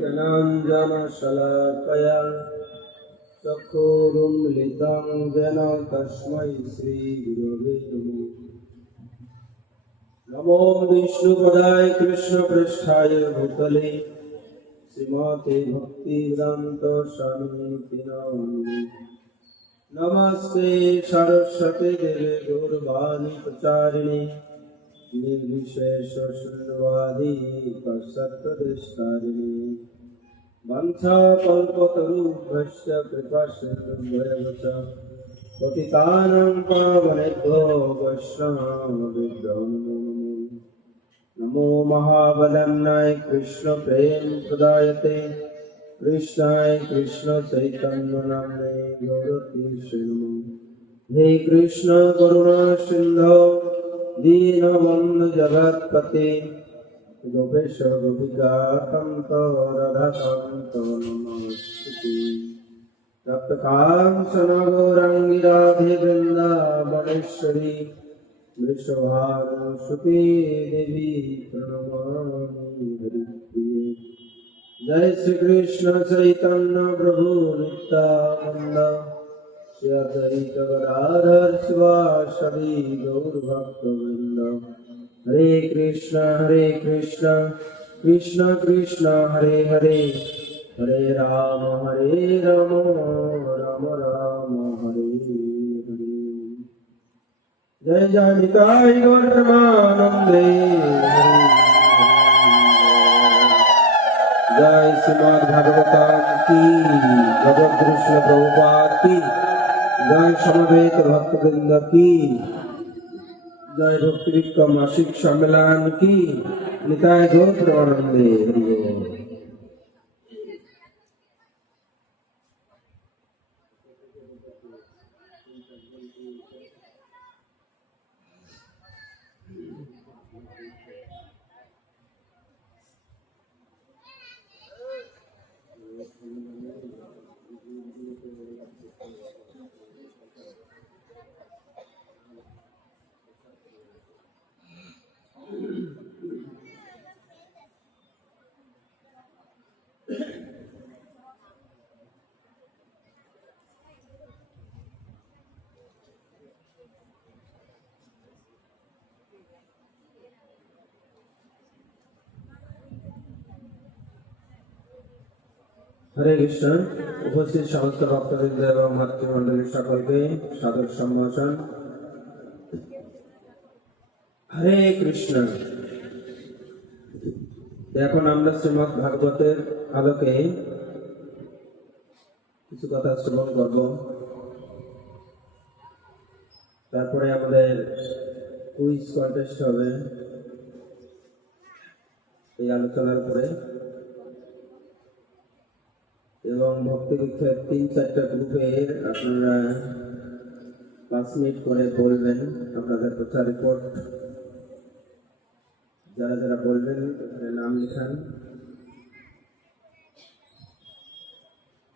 जनाञ्जनशलाकया चक्षुरुन्मिलितं येन तस्मै श्रीगुरवे नमः। नमो विष्णुपदाय कृष्णपृष्ठाय भूतले श्रीमते भक्तिवेदान्त स्वामिनिति नामिने। नमस्ते सरस्वती देवे गौरवाणी प्रचारिणे निर्विशेष शून्यवादी पश्चात्पदेष्टारिणे। वंशाकल्पतरुभ्यश्च कृपासिन्धुभ्यश्च पतितानां पावनेभ्यो वैष्णवेभ्यो नमो नमः। नमो महाबलाय कृष्ण प्रेम प्रदायते कृष्णाय कृष्ण चैतन्य नामने गौरतीर्थे नमः। हे कृष्ण करुणा सिंधो दीनबन्धु जगत्पते गोपेश गोपिकान्त राधाकान्त नमोस्तुते। तप्तकाञ्चन गौराङ्गी राधे वृन्दावनेश्वरी वृषभानुसुते देवी प्रणमामि हरिप्रिये। जय श्री कृष्ण चैतन्य प्रभु नित्यानंद श्री अद्वैत गदाधर शिवासादि गौर भक्तवृंद। हरे कृष्ण कृष्ण कृष्ण हरे हरे हरे राम राम राम हरे हरे। जय जय निताई गौर प्रेमानंदे जय श्रीमद् भागवतम की, भगवत कृष्ण प्रभुपाद की जय, समवेत भक्तवृंद की जय, भक्ति का मासिक सम्मेलन की निताय गौर प्रेमानंदे हरि बोल। हरे कृष्ण। उपस्थित समस्त भक्तवृंद एवं मातृमंडली सकलके सादर सम्भाषण। हरे कृष्ण। এখন আমরা শ্রীমদ্ ভাগবতের আলোকে কিছু কথা শ্রবণ করব, তারপরে আমাদের কুইজ কন্টেস্ট হবে এই আলোচনার পরে, এবং ভক্তি বিক্ষেপ ৩-৪টা গ্রুপের আপনারা 5 মিনিট করে বলবেন আপনাদের প্রচার রিপোর্ট। যারা যারা বলবেন এখানে নাম লিখান।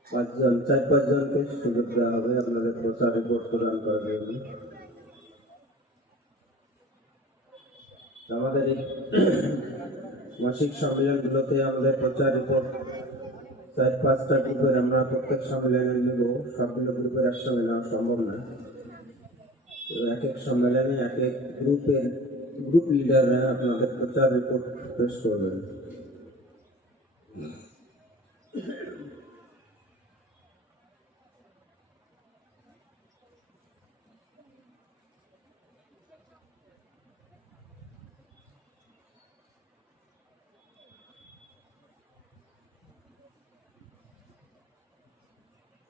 4-5 জনকে সুযোগ দেওয়া হবে আপনাদের প্রচার রিপোর্ট প্রদান করার জন্য। আমাদের এই মাসিক সম্মেলনগুলোতে আমাদের প্রচার রিপোর্ট 4-5টা গ্রুপের আমরা প্রত্যেক সম্মেলনে নেব। সবগুলো গ্রুপের একসঙ্গে নেওয়া সম্ভব না। এক এক সম্মেলনে এক এক গ্রুপের গ্রুপ লিডাররা আপনাদের প্রচার রিপোর্ট পেশ করবেন।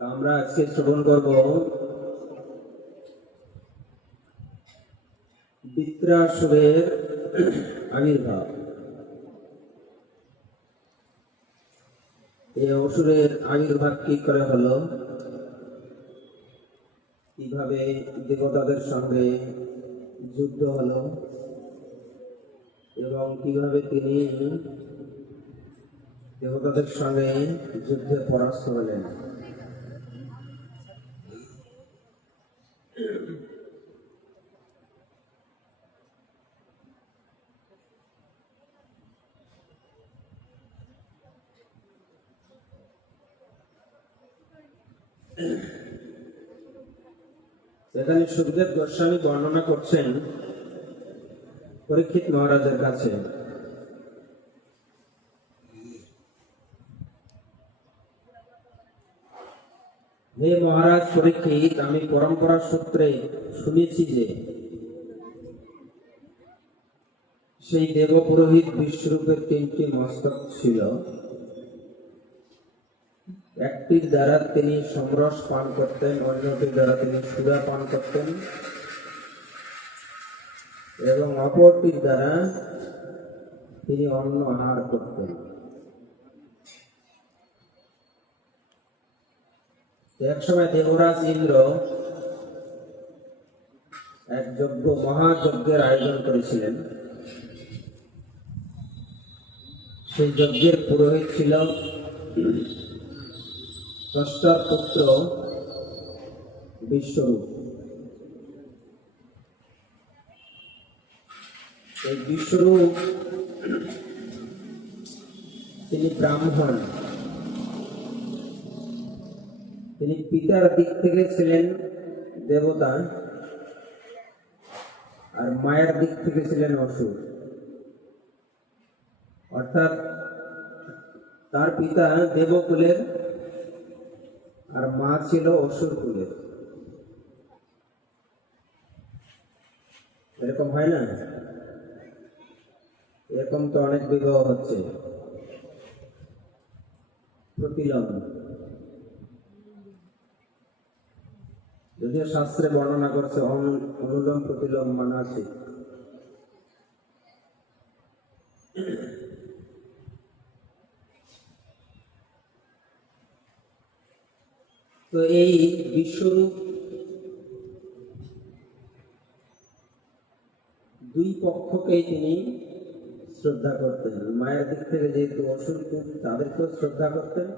আমরা আজকে শ্রবণ করব বৃত্রাসুরের আবির্ভাব। এই অসুরের আবির্ভাব কি করে হলো, কিভাবে দেবতাদের সঙ্গে যুদ্ধ হলো এবং কিভাবে তিনি দেবতাদের সঙ্গে যুদ্ধে পরাস্ত হলেন। এখানে সুখদেব গোস্বামী বর্ণনা করছেন পরীক্ষিত মহারাজের কাছে, হে মহারাজ পরীক্ষিত, আমি পরম্পরা সূত্রে শুনেছি যে সেই দেবপুরোহিত বিশ্বরূপের 3টি মস্তক ছিল। একটির দ্বারা তিনি সমরস পান করতেন, অন্যটির দ্বারা তিনি সুরা পান করতেন এবং অপরটির দ্বারা তিনি অন্ন আহার করতেন। এক সময় দেবরাজ ইন্দ্র এক যজ্ঞ, মহাযজ্ঞের আয়োজন করেছিলেন। সেই যজ্ঞের পুরোহিত ছিল দ্রষ্টার পুত্র বিশ্বরূপ। এই বিশ্বরূপ তিনি ব্রাহ্মণ। তিনি পিতার দিক থেকে ছিলেন দেবতা আর মায়ের দিক থেকে ছিলেন অসুর। অর্থাৎ তার পিতা দেবকুলের আর মা ছিল অসুর কুলের। এরকম হয় না? এরকম তো অনেক বিবাহ হচ্ছে, প্রতিলম। যদিও শাস্ত্রে বর্ণনা করছে অনুলোম প্রতিলোম মানা আছে। তো এই বিশ্বরূপ দুই পক্ষকেই তিনি শ্রদ্ধা করতেন। মায়ের দিক থেকে যেহেতু অসুর তাদেরকেও শ্রদ্ধা করতেন,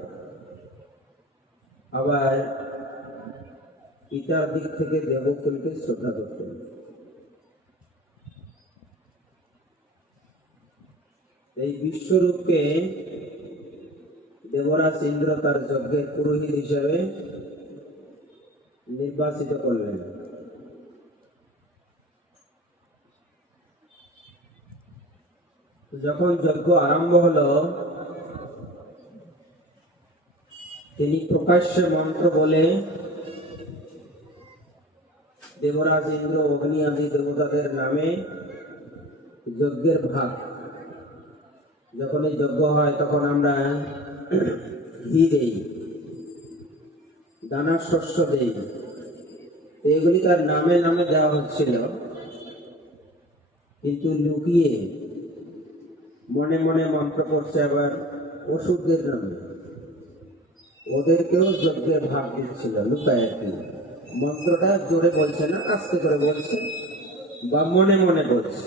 আবার পিতার দিক থেকে দেবকুলকে শ্রদ্ধা করতেন। এই বিশ্বরূপকে দেবরাজ ইন্দ্র তার যজ্ঞের পুরোহিত হিসেবে নির্বাচিত করলেন। যখন যজ্ঞ আরম্ভ হলো, তিনি প্রকাশ্যে মন্ত্র বলে দেবরাজ ইন্দ্র অগ্নি আদি দেবতাদের নামে যজ্ঞের ভাগ, যখন এই যজ্ঞ হয় তখন আমরা ঘি দেই, দানা শস্য দেই, এগুলি তার নামে নামে দেওয়া হচ্ছিল, কিন্তু লুকিয়ে মনে মনে মন্ত্র করছে আবার অসুরদের নামে। ওদেরকেও যজ্ঞের ভাগ দিচ্ছিল লুকায় আর কি। মন্ত্রটা জোরে বলছে না, আস্তে করে বলছে বা মনে মনে বলছে।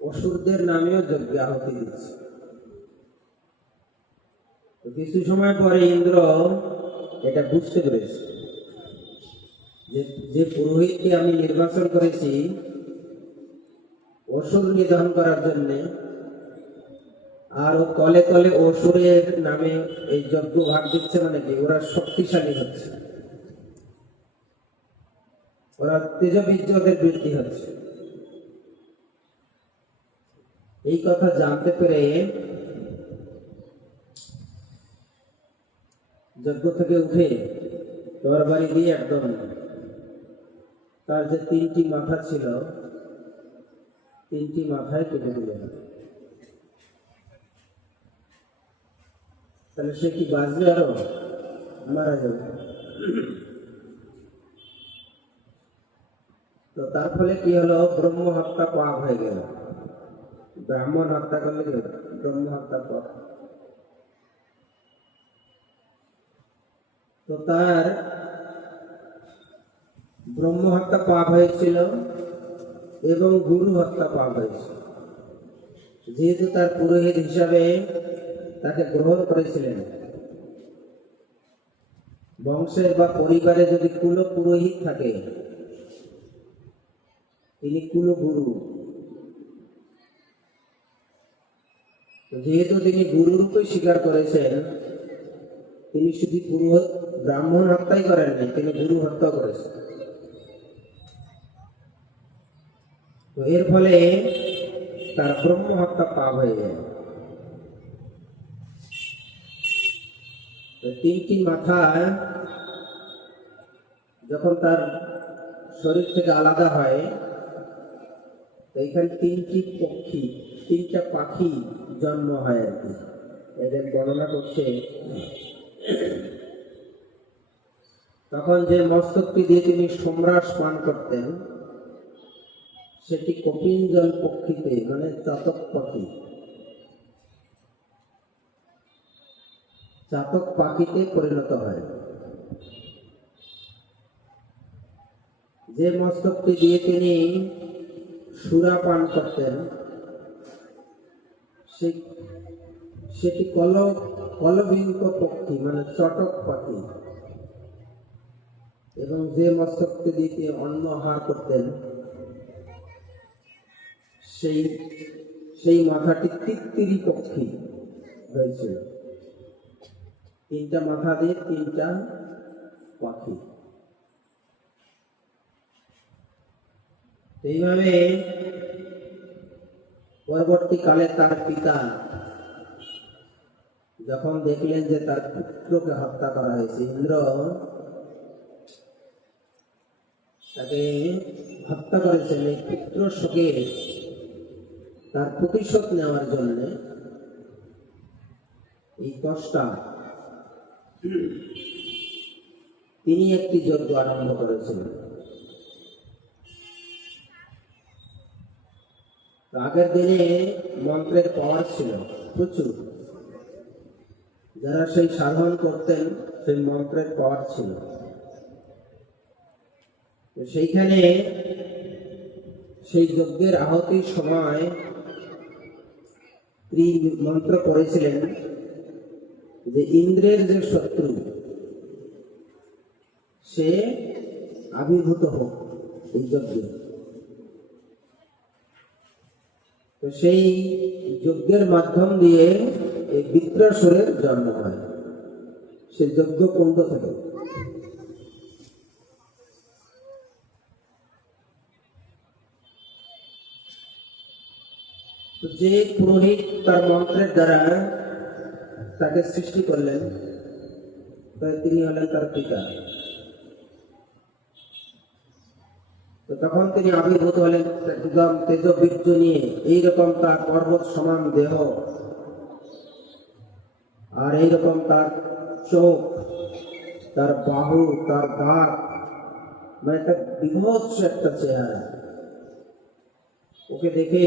অসুরদের নামেও যজ্ঞে আহুতি দিচ্ছে। কিছু সময় পরে ইন্দ্র এটা বুঝতে পেরেছে যে পুরোহিতকে আমি নির্বাচন করেছি অসুর নিধন করার জন্য, আর ও তলে তলে অসুরের নামে এই যজ্ঞ ভাগ দিচ্ছে, মানে কি ওরা শক্তিশালী হচ্ছে, ওরা তেজবীর্য ওদের বৃদ্ধি হচ্ছে। এই কথা জানতে পেরে যজ্ঞ থেকে উঠে তরবারি দিয়ে একদম তার যে 3টি মাথা ছিল 3টি মাথায় কেটে দিলেন। তাহলে সে কি বাঁচবে? আরো মারা যাবে। তো তার ফলে কি হলো? ব্রহ্ম হত্যা পাপ হয়ে গেল। ব্রাহ্মণ হত্যা করলে কি ব্রহ্ম হত্যা পাপ। তো তার ব্রহ্ম হত্যা পাপ হয়েছিল এবং গুরু হত্যা পাপ হয়েছিল। যেহেতু তার পুরোহিত হিসাবে তাকে গ্রহণ করেছিলেন, বংশের বা পরিবারে যদি কুল পুরোহিত থাকে তিনি কুল গুরু। যেহেতু তিনি গুরু রূপে স্বীকার করেছেন, তিনি শুধু পুরোহিত ব্রাহ্মণ হত্যাই করেন নাই, তিনি গুরু হত্যা করেছেন। তো এর ফলে তার ব্রহ্ম হত্যা পাপ হয়ে যায়। তিনটি মাথা যখন তার শরীর থেকে আলাদা হয়, এইখানে তিনটা পাখি জন্ম হয় আর কি। এদের গণনা করছে, তখন যে মস্তকটি দিয়ে তিনি সোমরাস পান করতেন সেটি কপিঞ্জল পক্ষীতে মানে চাতক পাখিতে পরিণত হয়। যে মস্তকটি দিয়ে তিনি সুরা পান করতেন সেটি কলবিঙ্ক পক্ষী মানে চটক পাখি, এবং যে মস্তকটি দিয়ে তিনি অন্ন আহার করতেন সেই মাথাটি তিত্তিরি পক্ষী হয়েছিল। তিনটা মাথা দিয়ে তিনটা পাখি। এইভাবে পরবর্তীকালে তার পিতা যখন দেখলেন যে তার পুত্রকে হত্যা করা হয়েছে, ইন্দ্র তাকে হত্যা করেছেন এই পুত্র শোকে তার প্রতিশোধ নেওয়ার জন্য এই দশটা তিনি একটি যজ্ঞ আরম্ভ করেছিলেন। আগের দিনে মন্ত্রের পাওয়ার ছিল প্রচুর, যারা সেই সাধন করতেন সেই মন্ত্রের পাওয়ার ছিল। সেইখানে সেই যজ্ঞের আহুতির সময় তিনি মন্ত্র করেছিলেন যে ইন্দ্রের যে শত্রু সে আবির্ভূত হোক এই যজ্ঞে। তো সেই যজ্ঞের মাধ্যম দিয়ে এই বৃত্রাসুরের জন্ম হয়, সে যজ্ঞ কুণ্ড থেকে। যে পুরোহিত তার মন্ত্রের দ্বারা তাকে সৃষ্টি করলেন তিনি হলেন তার পিতা। তো তখন তিনি আবির্ভূত হলেন একদম তেজবীর্য নিয়ে, এইরকম তার পর্বত সমান দেহ, আর এইরকম তার চোখ, তার বাহু, তার দাঁত, মানে একটা বিভৎস একটা চেহারা। ওকে দেখে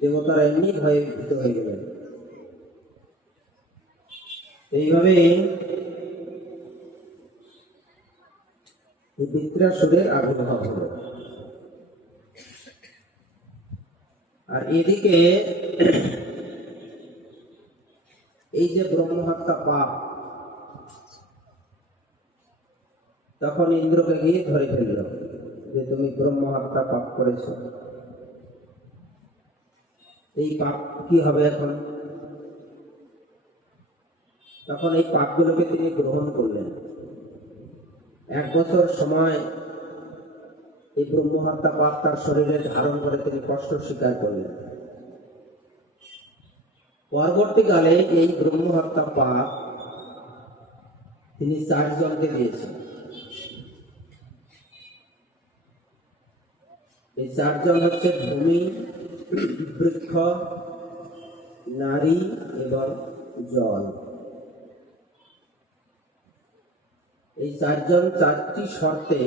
দেবতারা এমনি ভয়ে ভীত হয়ে গেলেন। এইভাবে বৃত্রাসুরের আবির্ভাব হল। আর এদিকে এই যে ব্রহ্মহত্যা পাপ, তখন ইন্দ্রকে গিয়ে ধরে ফেলল যে তুমি ব্রহ্মহত্যা পাপ করেছ। এই পাপ কি হবে এখন? তখন এই পাপগুলোকে তিনি গ্রহণ করলেন। 1 বছর সময় এই ব্রহ্মহত্যা পাপ তার শরীরে ধারণ করে তিনি কষ্ট স্বীকার করলেন। পরবর্তীকালে এই ব্রহ্মহত্যা পাপ তিনি 4 জনকে দিয়েছেন। এই 4 জন হচ্ছে ভূমি, বৃক্ষ, নারী এবং জল। এই 4 জন 4টি শর্তে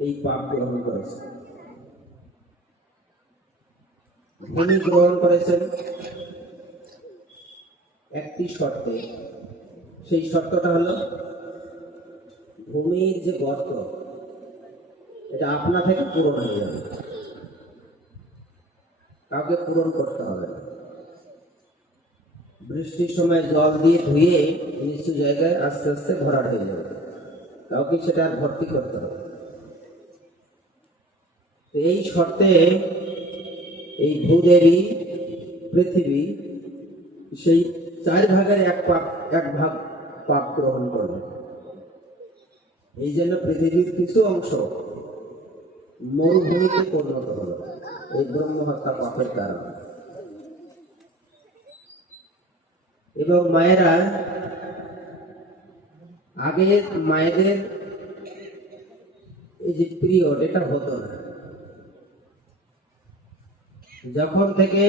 এই পাপ গ্রহণ করেছে। ভূমি গ্রহণ করেছেন একটি শর্তে, সেই শর্তটা হলো ভূমির যে গর্ত এটা আপনা থেকে পূরণ হয়ে যাবে, কাউকে পূরণ করতে হবে না। বৃষ্টির সময় জল দিয়ে ধুয়ে নিচু জায়গায় আস্তে আস্তে ভরাট হয়ে যাবে, কাউকে সেটা আর ভর্তি করতে হবে। এই শর্তে এই ভূদেবী পৃথিবী সেই 4 ভাগের এক ভাগ পাপ গ্রহণ করলেন। এই জন্য পৃথিবীর কিছু অংশ মরুভূমিতে পরিণত হলো এই ব্রহ্ম হত্যা পাপের কারণে। এবং মায়েরা, আগে মায়েদের এই যে পিরিয়ড, এটা হতো না। যখন থেকে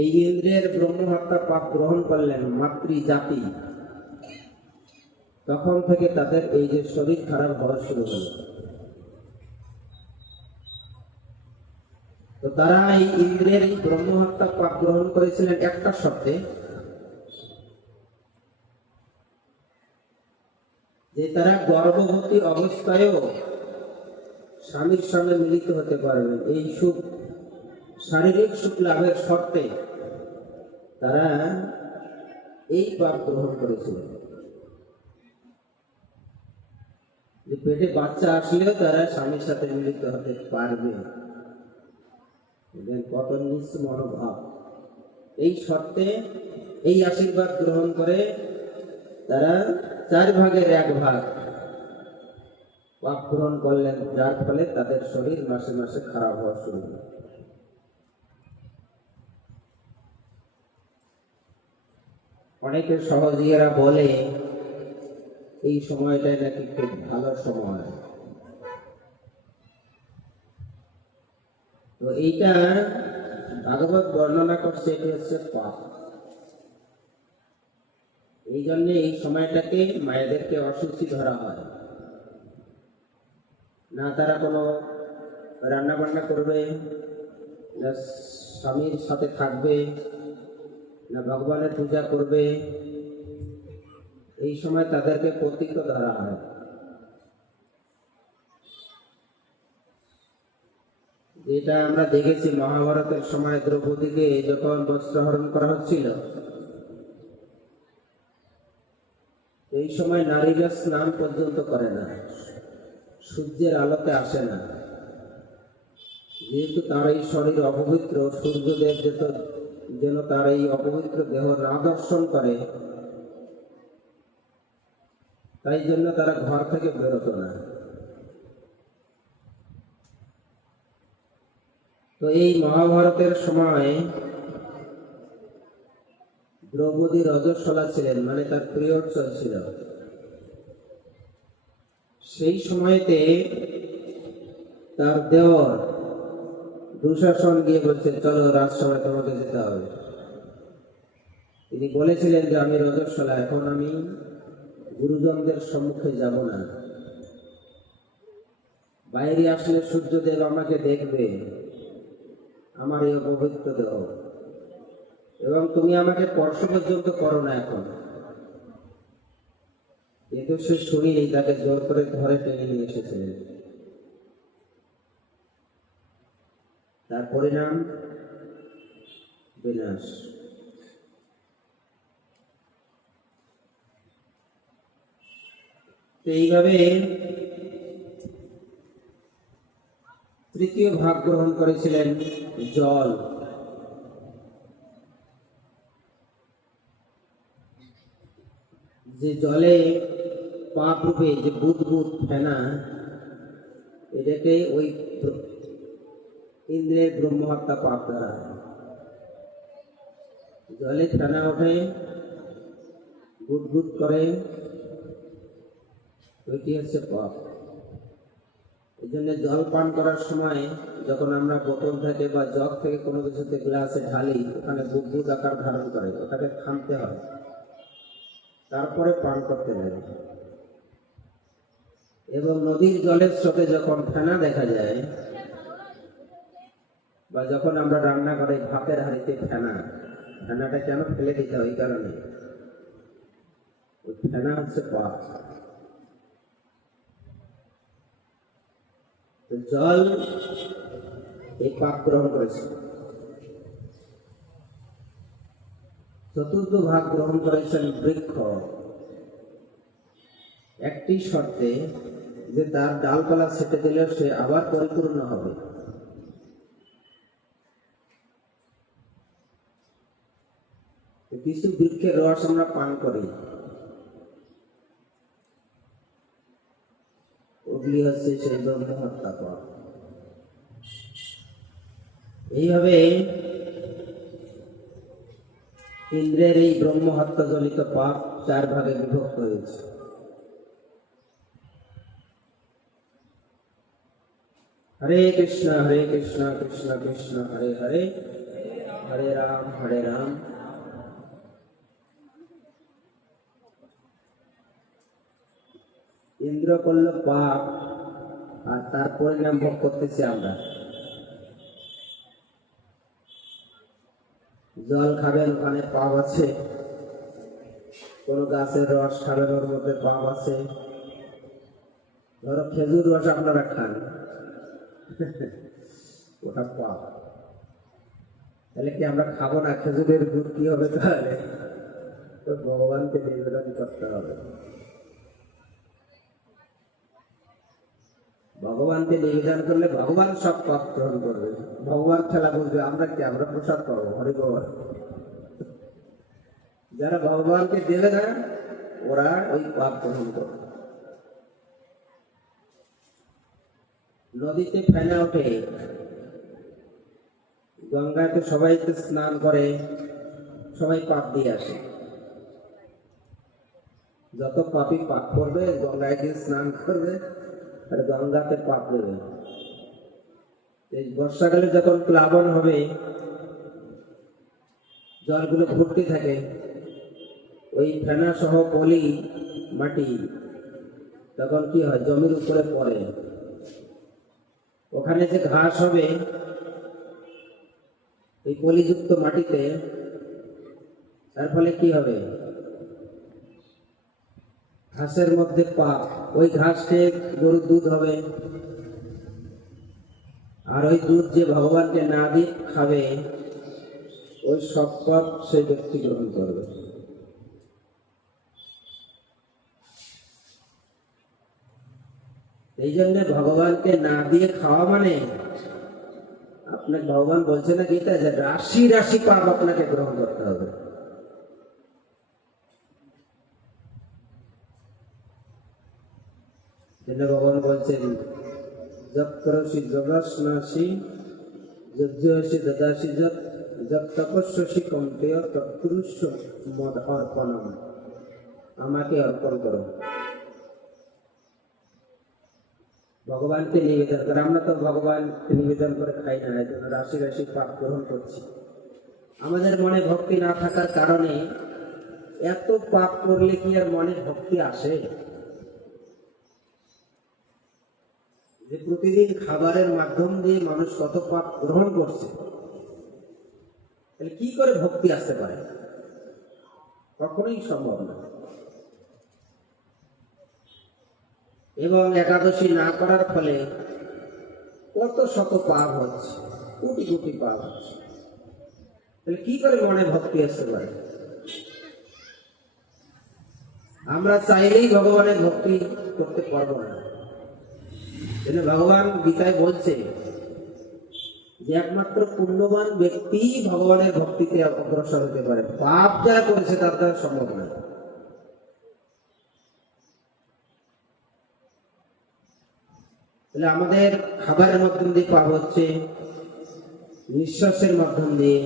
এই ইন্দ্রের ব্রহ্ম হত্যা পাপ গ্রহণ করলেন মাতৃ জাতি, তখন থেকে তাদের এই যে শরীর খারাপ হওয়া শুরু হলো। তো তারা এই ইন্দ্রের এই ব্রহ্ম হত্যা পাপ গ্রহণ করেছিলেন একটা শর্তে, যে তারা গর্ভবতী অবস্থায়ও স্বামীর সঙ্গে মিলিত হতে পারবেন। এই সুখ, শারীরিক সুখ লাভের শর্তে তারা এই পাপ গ্রহণ করেছিলেন, যে পেটে বাচ্চা আসলেও তারা স্বামীর সাথে মিলিত হতে পারবে। কত নিচ মনোভাব! এই শর্তে এই আশীর্বাদ গ্রহণ করে তারা 4 ভাগের 1 ভাগ পাপ গ্রহণ করলেন, যার ফলে তাদের শরীর মাসে মাসে খারাপ হওয়া শুরু হল। অনেকে সহজিয়ারা বলে এই সময়টাই নাকি খুব ভালো সময়। তো এইটা ভাগবত বর্ণনা করছে, এটি হচ্ছে পাপ। এই জন্য এই সময়টাকে মায়েদেরকে অশুচি ধরা হয় না। তারা কোনো রান্না বান্না করবে না, স্বামীর সাথে থাকবে না, ভগবানের পূজা করবে। এই সময় তাদেরকে পতিত ধরা হয়। যেটা আমরা দেখেছি মহাভারতের সময় দ্রৌপদীকে যখন বস্ত্রহরণ করা হচ্ছিল, এই সময় নারীরা স্নান পর্যন্ত করে না, সূর্যের আলোতে আসে না। যেহেতু তার এই শরীর অপবিত্র, সূর্যদেব যেন তার এই অপবিত্র দেহ না দর্শন করে, তাই জন্য তারা ঘর থেকে বেরোতো না। তো এই মহাভারতের সময় দ্রৌপদী রজস্বলা ছিলেন, মানে তার পিরিয়ড চলছিল। সেই সময়তে তার দেওর দুঃশাসন গিয়ে বলছে, চলো রাজসভায় তোমাকে যেতে হবে। তিনি বলেছিলেন যে আমি রজস্বলা, এখন আমি গুরুজনদের সম্মুখে যাব না। বাইরে আসলে সূর্যদেব আমাকে দেখবে, আমার এই অপবিত্র দেহ, এবং তুমি আমাকে স্পর্শ পর্যন্ত করো না এখন। কিন্তু সে শুনিনি, তাকে জোর করে ধরে টেনে নিয়ে এসেছিলেন। তার পরিণাম বিনাশ। এইভাবে তৃতীয় ভাগ গ্রহণ করেছিলেন জল। যে জলে পাপ রূপে যে বুদবুদ ফেনা, এটাকে ওই ইন্দ্রের ব্রহ্ম হত্যা পাপ দ্বারা জলে ফেনা ওঠে, বুদবুদ করে, ওইটি হচ্ছে পাপ। এই জন্য জল পান করার সময় যখন আমরা বোতল থেকে বা জগ থেকে কোনো কিছুতে গ্লাসে ঢালি, ওখানে বুদবুদ আকার ধারণ করে, ওটাকে থামতে হয়, তারপরে পান করতে লাগে। এবং নদীর জলের স্রোতে যখন ফেনা দেখা যায়, বা যখন আমরা রান্না করে ভাতের হাঁড়িতে ফেনাটা কেন ফেলে দিতে হয়? এই কারণে ফেনা হচ্ছে পাপ। জল এই পাপ গ্রহণ করেছে। চতুর্থ ভাগ গ্রহণ করেছেন বৃক্ষ, একটি শর্তে, যে তার ডালপালা ছেটে দিলে সে আবার পরিপূর্ণ হবে। কিছু বৃক্ষের রস আমরা পান করি, ওগুলি হচ্ছে সেই ব্রহ্ম হত্যা পাপ। এইভাবে ইন্দ্রের এই ব্রহ্ম হত্যা জনিত পাপ 4 ভাগে বিভক্ত হয়েছে। হরে কৃষ্ণ কৃষ্ণ কৃষ্ণ হরে হরে, হরে রাম। ইন্দ্র করল পাপ, আর তার পরিণাম ভোগ করতেছি আমরা। জল খাবেন, ওখানে পাপ আছে। কোন গাছের রস খাবেন, ওর মধ্যে পাপ আছে। ধরো খেজুর রস আপনারা খান, ওটা পাপ। তাহলে কি আমরা খাবো না? খেজুরের দুধ কি হবে? তাহলে তো ভগবানকে নিবেদন করতে হবে। ভগবানকে নিবেদন করলে ভগবান সব পাপ গ্রহণ করবে। ভগবান খেলা বুঝবে, আমরা কি? আমরা প্রসাদ পাবো। হরি ভগবান। যারা ভগবানকে দেবে না, ওরা ওই পাপ গ্রহণ করবে। নদীতে ফেনা ওঠে, গঙ্গাতে সবাই স্নান করে, সবাই পাপ দিয়ে আসে। যত পাপী পাপ করবে, গঙ্গায় গিয়ে স্নান করবে আর গঙ্গাতে পাপ দেবে। এই বর্ষাকালে যখন প্লাবন হবে, জলগুলো ভর্তি থাকে, ওই ফেনা সহ পলি মাটি তখন কি হয়? জমির উপরে পড়ে। ওখানে যে ঘাস হবে, এই পলিযুক্ত মাটিতে, তার ফলে কি হবে? ঘাসের মধ্যে পাপ। ওই ঘাস খেয়ে গরুর দুধ হবে, আর ওই দুধ যে ভগবানকে না দিয়ে খাবে, ওই সব পাপ সেই ব্যক্তি গ্রহণ করবে। এই জন্য ভগবানকে না দিয়ে খাওয়া মানে, আপনাকে ভগবান বলছে না গীতা, যে রাশি রাশি পাপ আপনাকে গ্রহণ করতে হবে। ভগবান বলছেন, জপ করসি জগস্নাসি যজ্ঞসি দদাসি জপ তপস্যসি কম্পেয় তৎপুরুষ মদ অর্পণম। আমাকে অর্পণ করো, ভগবানকে নিবেদন করে। আমরা তো ভগবানকে নিবেদন করে খাই না, এই জন্য রাশি রাশি পাপ গ্রহণ করছি। আমাদের মনে ভক্তি না থাকার কারণে এত পাপ করলে কি আর মনে ভক্তি আসে? যে প্রতিদিন খাবারের মাধ্যম দিয়ে মানুষ কত পাপ গ্রহণ করছে, তাহলে কি করে ভক্তি আসতে পারে? কখনোই সম্ভব না। এবং একাদশী না করার ফলে কত শত পাপ হচ্ছে, কোটি কোটি পাপ হচ্ছে। তাহলে কি করে মনে ভক্তি আসতে পারে? আমরা চাইলেই ভগবানের ভক্তি করতে পারবো না। ভগবান গীতায় বলছে যে একমাত্র পুণ্যবান ব্যক্তি ভগবানের ভক্তিতে অগ্রসর হতে পারে। পাপ যারা করেছে তার দ্বারা সম্ভব নয়। তাহলে আমাদের খাবারের মাধ্যম দিয়ে পাপ হচ্ছে, নিঃশ্বাসের মাধ্যম দিয়ে,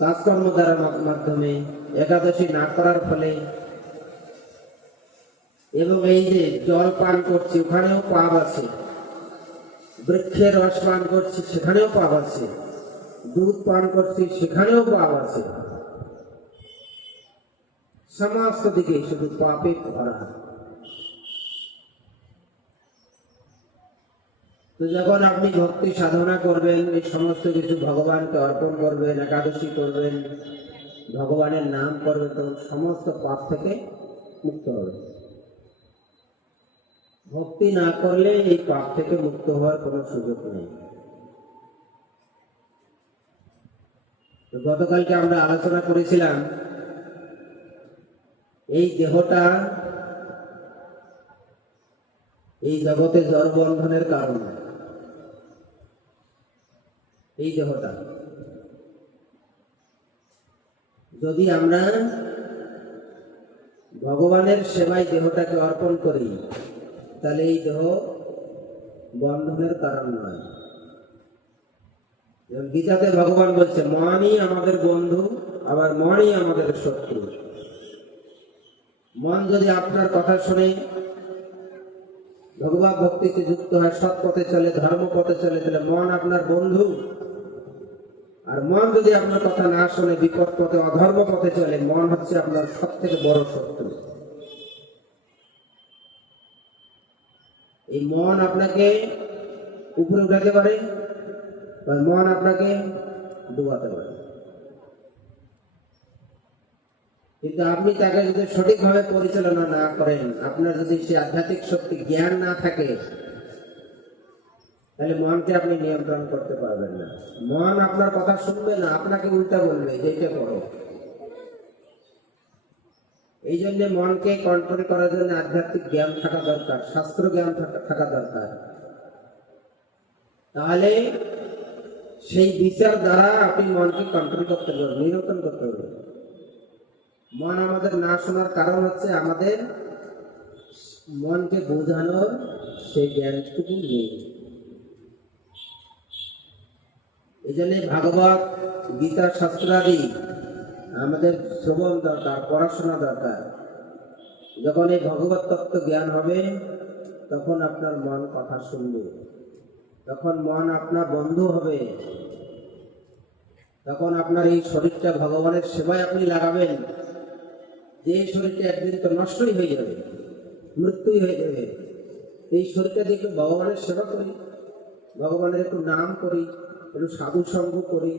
কাজকর্ম দ্বারা মাধ্যমে, একাদশী না করার ফলে, এবং এই যে জল পান করছি ওখানেও পাপ আছে, বৃক্ষের রস পান করছি সেখানেও পাপ আছে, দুধ পান করছি সেখানেও পাপ আছে। সমস্ত দিকে শুধু পাপে ভরা। তো যখন আপনি ভক্তি সাধনা করবেন, এই সমস্ত কিছু ভগবানকে অর্পণ করবেন, একাদশী করবেন, ভগবানের নাম করবেন, তখন সমস্ত পাপ থেকে মুক্ত হবে। ভক্তি না করলে এই পাপ থেকে মুক্ত হওয়ার কোনো সুযোগ নেই। গতকালকে আমরা আলোচনা করেছিলাম, এই দেহটা এই জগতে জড় বন্ধনের কারণ। এই দেহটা যদি আমরা ভগবানের সেবায় দেহটাকে অর্পণ করি, তাহলে এই দেহ বন্ধনের কারণ নয়। গীতাতে ভগবান বলছে, মনই আমাদের বন্ধু, আবার মনই আমাদের শত্রু। মন যদি আপনার কথা শুনে ভগবত ভক্তিতে যুক্ত হয়, সৎ পথে চলে, ধর্ম পথে চলে, তাহলে মন আপনার বন্ধু। আর মন যদি আপনার কথা না শুনে বিপদ পথে, অধর্ম পথে চলে, মন হচ্ছে আপনার সব থেকে বড় শত্রু। এই মন আপনাকে উপরে উঠাতে পারে, বা মন আপনাকে ডুবাতে পারে। কিন্তু আপনি তাকে যদি সঠিকভাবে পরিচালনা না করেন, আপনার যদি সে আধ্যাত্মিক শক্তি জ্ঞান না থাকে, তাহলে মনকে আপনি নিয়ন্ত্রণ করতে পারবেন না। মন আপনার কথা শুনবে না, আপনাকে উল্টা বলবে যে এটা করো। এই জন্য মনকে কন্ট্রোল করার জন্য আধ্যাত্মিক জ্ঞান থাকা দরকার, শাস্ত্র জ্ঞান থাকা দরকার। তাহলে সেই বিচার দ্বারা আপনি মনকে কন্ট্রোল করতে পারবেন, নিয়ন্ত্রণ করতে পারবেন। মন আমাদের না শোনার কারণ হচ্ছে আমাদের মনকে বোঝানোর সেই জ্ঞানটুকু নেই। এই জন্য ভাগবত গীতা শাস্ত্রাদি আমাদের শ্রবণ দরকার, পড়াশোনা দরকার। যখন এই ভগবত তত্ত্ব জ্ঞান হবে, তখন আপনার মন কথা শুনবে, তখন মন আপনার বন্ধু হবে, তখন আপনার এই শরীরটা ভগবানের সেবায় আপনি লাগাবেন। যে শরীরটা একদিন তো নষ্টই হয়ে যাবে, মৃত্যুই হয়ে যাবে, এই শরীরটা দিয়ে একটু ভগবানের সেবা করি, ভগবানের একটু নাম করি, একটু সাধু সঙ্গ করি,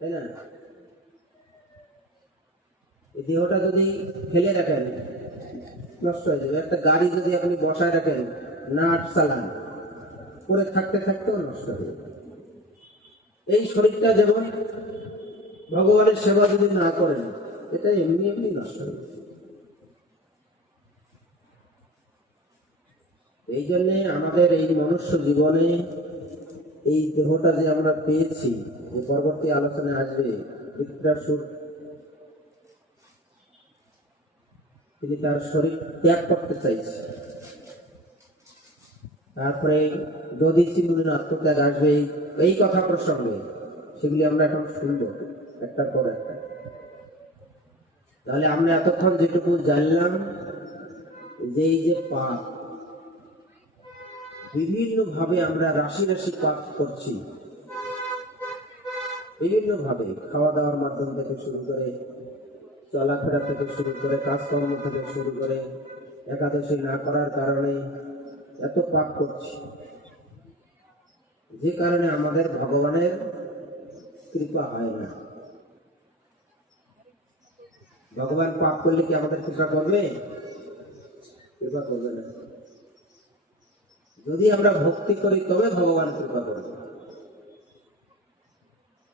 তাই না? এই দেহটা যদি ফেলে রাখেন, নষ্ট হয়ে যাবে। একটা গাড়ি যদি আপনি বসায় রাখেন, নাট চালান, পরে থাকতে থাকতেও নষ্ট হয়ে যাবে। এই শরীরটা যেমন ভগবানের সেবা যদি না করেন, এটা এমনি এমনি নষ্ট হয়ে যাবে। এই জন্যে আমাদের এই মনুষ্য জীবনে এই দেহটা যে আমরা পেয়েছি, যে পরবর্তী আলোচনায় আসবে, বৃত্রাসুর তিনি তার শরীর ত্যাগ করতে চাইছে। তারপরে দধিচি মুনির আত্মত্যাগ আসবে এই কথা প্রসঙ্গে, সেগুলি আমরা এখন শুনবো একটার পর একটা। তাহলে আমরা এতক্ষণ যেটুকু জানলাম, যে এই যে পাপ, বিভিন্ন ভাবে আমরা রাশি রাশি পাপ করছি, বিভিন্ন ভাবে, খাওয়া দাওয়ার মাধ্যম থেকে শুরু করে, চলাফেরা থেকে শুরু করে, কাজকর্ম থেকে শুরু করে, একাদশী না করার কারণে এত পাপ করছি, যে কারণে আমাদের ভগবানের কৃপা হয় না। ভগবান পাপ করলে কি আমাদের কৃপা করবে? কৃপা করবে না। যদি আমরা ভক্তি করি তবে ভগবান কৃপা করবে।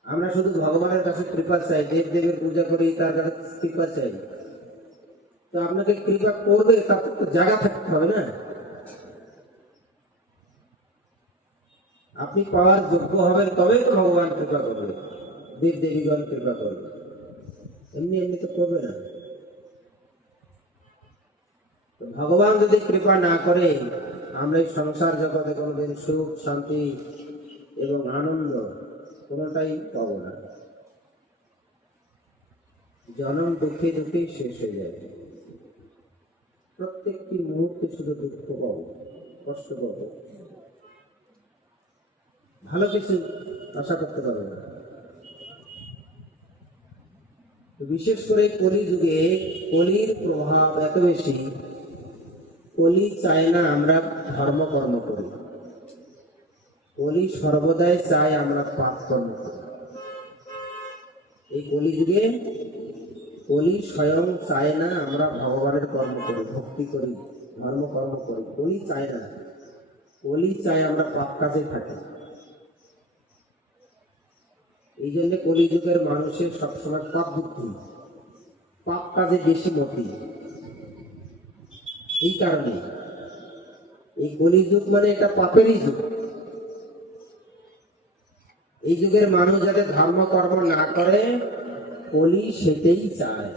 আমরা শুধু ভগবানের কাছে কৃপা চাই, দেব দেবের পূজা করি, তার কাছে কৃপা চাই, তো আপনাকে কৃপা করবে তার তো জায়গা থাকতে হবে না। আপনি পাওয়ার যোগ্য হবেন তবে ভগবান কৃপা করবে, দেব দেবীগণ কৃপা করবে, এমনি এমনি তো করবে না। ভগবান যদি কৃপা না করে, আমরা এই সংসার জগতে কোনোদিন সুখ, শান্তি এবং আনন্দ কোনোটাই পাব না। জনম দুঃখে দুঃখেই শেষ হয়ে যাবে। প্রত্যেকটি মুহূর্তে শুধু দুঃখ পাবো, কষ্ট পাবো, ভালো কিছু আশা করতে পারবো না। বিশেষ করে কলি যুগে কলির প্রভাব এত বেশি, কলি চায় না আমরা ধর্ম কর্ম করি, কলি সর্বদাই চায় আমরা পাপ কর্ম করি। এই কলি যুগে কলি স্বয়ং চায় না আমরা ভগবানের কর্ম করি, ভক্তি করি, ধর্ম কর্ম করি, কলি চায় না। কলি চায় আমরা পাপ কাজে থাকি। এই জন্য কলিযুগের মানুষের সবসময় পাপ বুদ্ধি, পাপ কাজে বেশি মতি। এই কারণে এই কলিযুগ মানে এটা পাপেরই যুগ। এই যুগের মানুষ যাতে ধর্ম কর্ম না করে, কলি সেটাই চায়।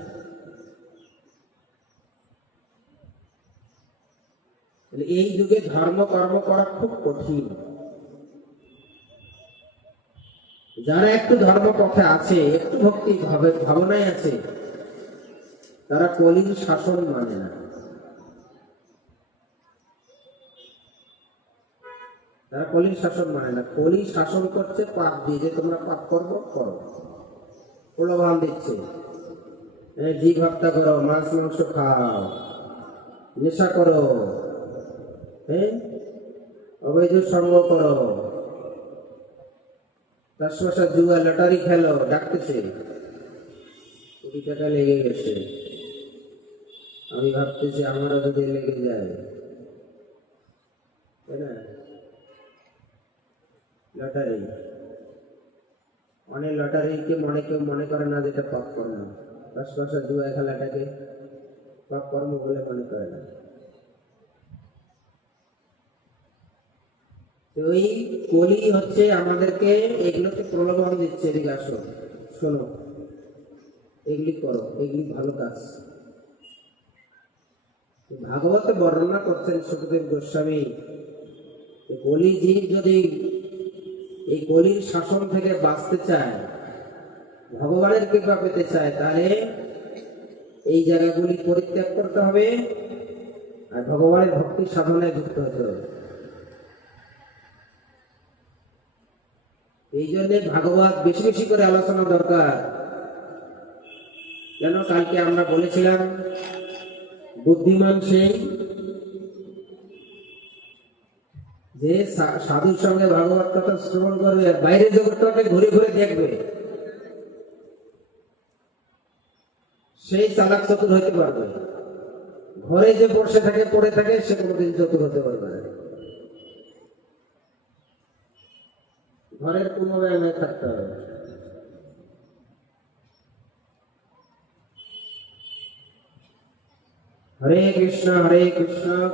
এই যুগে ধর্ম কর্ম করা খুব কঠিন। যারা একটু ধর্ম পথে আছে, একটু ভক্তি ভাবনায় আছে, তারা কলির শাসন মানে না। তারা কলির শাসন মানে না। কলি শাসন করছে পাপ দিয়ে, যে তোমরা পাপ করবো করো, প্রলোভন দিচ্ছে, জীব হত্যা করো, মাছ মাংস খাও, নেশা করো, অবৈধ সঙ্গ করো, তাসমাশা জুয়া লটারি খেলো, ডাকতেছে। কোটি টাকা লেগে গেছে, আমি ভাবতেছি আমারও যদি লেগে যায়, তাই না? লটারি, অনেক লটারিকে কেউ মনে করে না যেটা পাপ কর্ম। তাসমাশা জুয়া খেলাটাকে পাপ কর্ম বলে মনে করে না। ওই কলি হচ্ছে আমাদেরকে এগুলোকে প্রলোভন দিচ্ছে, এদিকে আসো, শোনো, এগুলি করো, এগুলি ভালো কাজ। ভাগবতে বর্ণনা করছেন সুখদেব গোস্বামী, কলি জীব যদি এই কলির শাসন থেকে বাঁচতে চায়, ভগবানের কৃপা পেতে চায়, তাহলে এই জায়গাগুলি পরিত্যাগ করতে হবে আর ভগবানের ভক্তি সাধনায় যুক্ত হতে হবে। এই জন্য ভাগবত বেশি বেশি করে আলোচনা দরকার। কেন? কালকে আমরা বলেছিলাম বুদ্ধিমান সেই যে সাধুর সঙ্গে ভাগবত কথা শ্রবণ করবে, বাইরে জগৎটাকে ঘুরে ঘুরে দেখবে, সেই চালাক চতুর হতে পারবে। ঘরে যে বসে থাকে পড়ে থাকে, সে কোনোদিন চতুর হতে পারবে না। ঘরের কোনো ব্যায়ামে থাকতে হবে। হরে কৃষ্ণ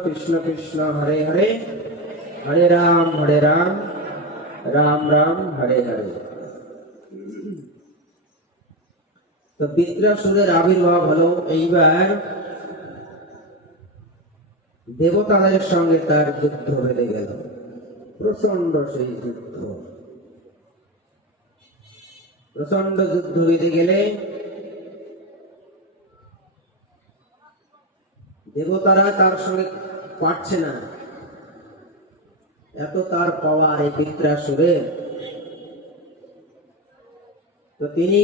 কৃষ্ণ কৃষ্ণ হরে হরে, হরে রাম রাম রাম হরে হরে। তো বৃত্রাসুরের আবির্ভাব হলো। এইবার দেবতাদের সঙ্গে তার যুদ্ধ বেঁধে গেল, প্রচন্ড সেই যুদ্ধ। প্রচন্ড যুদ্ধ বেঁধে গেলে দেবতারা তার সঙ্গে পারছে না, এত তার পাওয়ার এই বৃত্রাসুরের। তো তিনি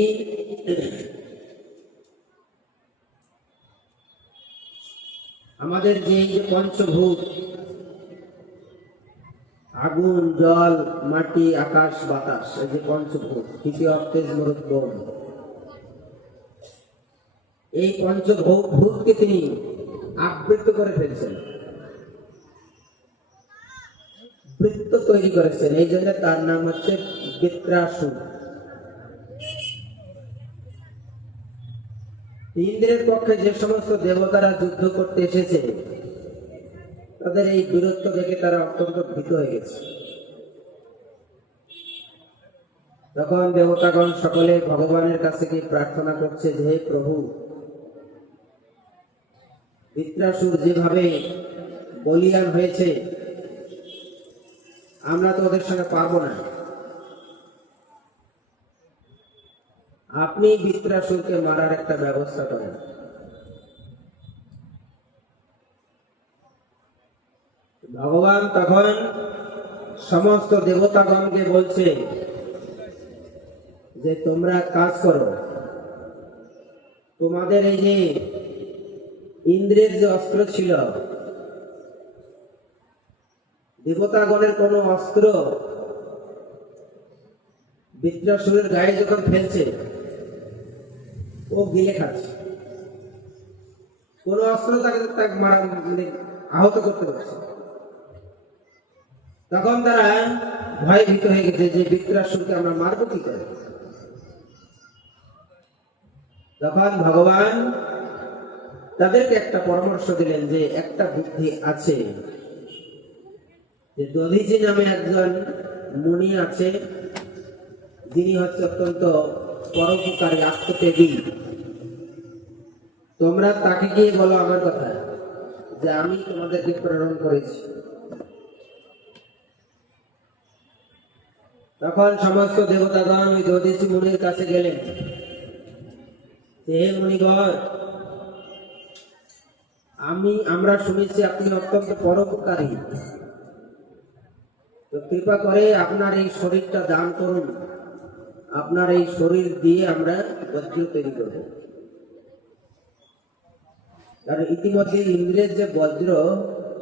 আমাদের যে পঞ্চভূত, আগুন, জল, মাটি, আকাশ, বাতাস, এই যে পঞ্চভূত, তৃতীয় তেজ, মরুত, বোম, এই পঞ্চভূতকে তিনি আবৃত করে ফেলছেন, বৃত্ত তৈরি করেছেন। এই জন্য তার নাম হচ্ছে বৃত্রাসুর। ইন্দ্রের পক্ষে যে সমস্ত দেবতারা যুদ্ধ করতে এসেছে, তাদের এই বীরত্ব দেখে তারা অত্যন্ত ভীত হয়ে গেছে। তখন দেবতাগণ সকলে ভগবানের কাছে গিয়ে প্রার্থনা করছে যে, হে প্রভু, বৃত্রাসুর যেভাবে বলিয়ান হয়েছে, আমরা তো ওদের সঙ্গে পারবো না, আপনি বৃত্রাসুরকে মারার একটা ব্যবস্থা করেন। ভগবান তখন সমস্ত দেবতাগণকে বলছে যে তোমরা কাজ করো, তোমাদের এই যে ইন্দ্রের যে অস্ত্র ছিল, দেবতাগণের কোন অস্ত্র বৃত্রাসুরের গায়ে যখন ফেলছে, ও গিলে খাচ্ছে, কোন অস্ত্র তাকে আহত করতে পারছে। তখন তারা ভয় ভীত হয়ে গেছে যে বৃত্রাসুরকে আমরা মারবো কি করে। তখন ভগবান তাদেরকে একটা পরামর্শ দিলেন যে একটা বুদ্ধি আছে, যে দধিচি নামে একজন মুনি আছে, যিনি হচ্ছে অত্যন্ত পরোপকারী, আত্মত্যাগী, তোমরা তাকে গিয়ে বলো আমার কথা যে আমি তোমাদেরকে প্রেরণ করেছি। তখন সমস্ত দেবতাগণ ওই দধিচি মুনির কাছে গেলেন। হে মুনিগণ, আমরা শুনেছি আপনি অত্যন্ত পরোপকারী, তো কৃপা করে আপনার এই শরীরটা দান করুন, আপনার এই শরীর দিয়ে আমরা বজ্র তৈরি করব। কারণ ইতিমধ্যে ইন্দ্রের যে বজ্র